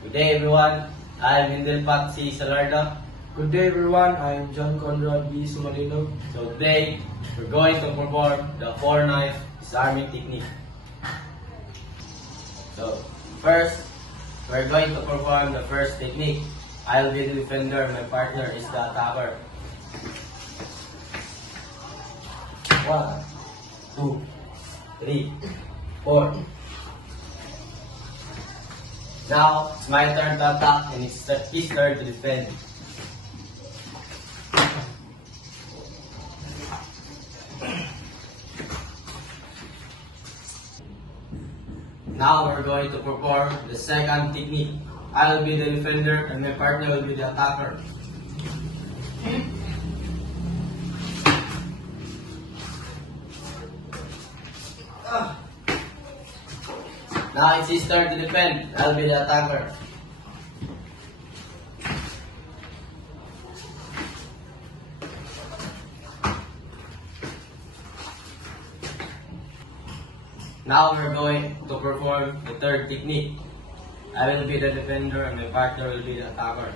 Good day everyone, I'm Hindel Pat C. Salarda. Good day everyone, I am John Conrad B. Sumarino. So today, we're going to perform the 4-knife disarming technique. So first, we're going to perform the first technique. I'll be the defender, my partner is the attacker. 1, 2, 3, 4. Now, it's my turn to attack and it's his turn to defend. Now we're going to perform the second technique. I'll be the defender and my partner will be the attacker. Now it's his turn to defend. I'll be the attacker. Now we're going to perform the third technique. I will be the defender and my partner will be the attacker.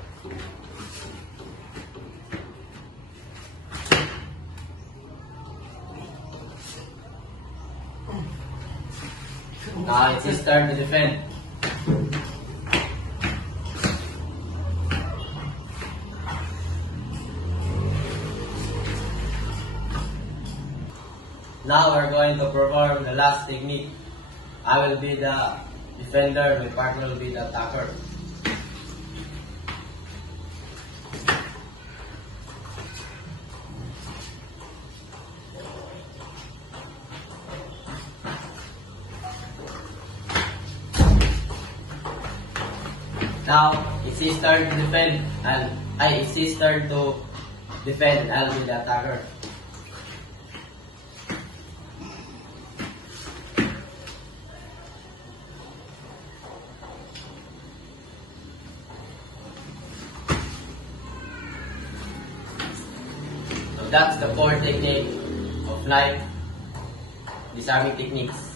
Now it's his turn to defend. Now we're going to perform the last technique. I will be the defender, my partner will be the attacker. Now it's his turn to defend and it's his turn to defend and I'll be the attacker. So that's the 4 technique of knife disarming techniques.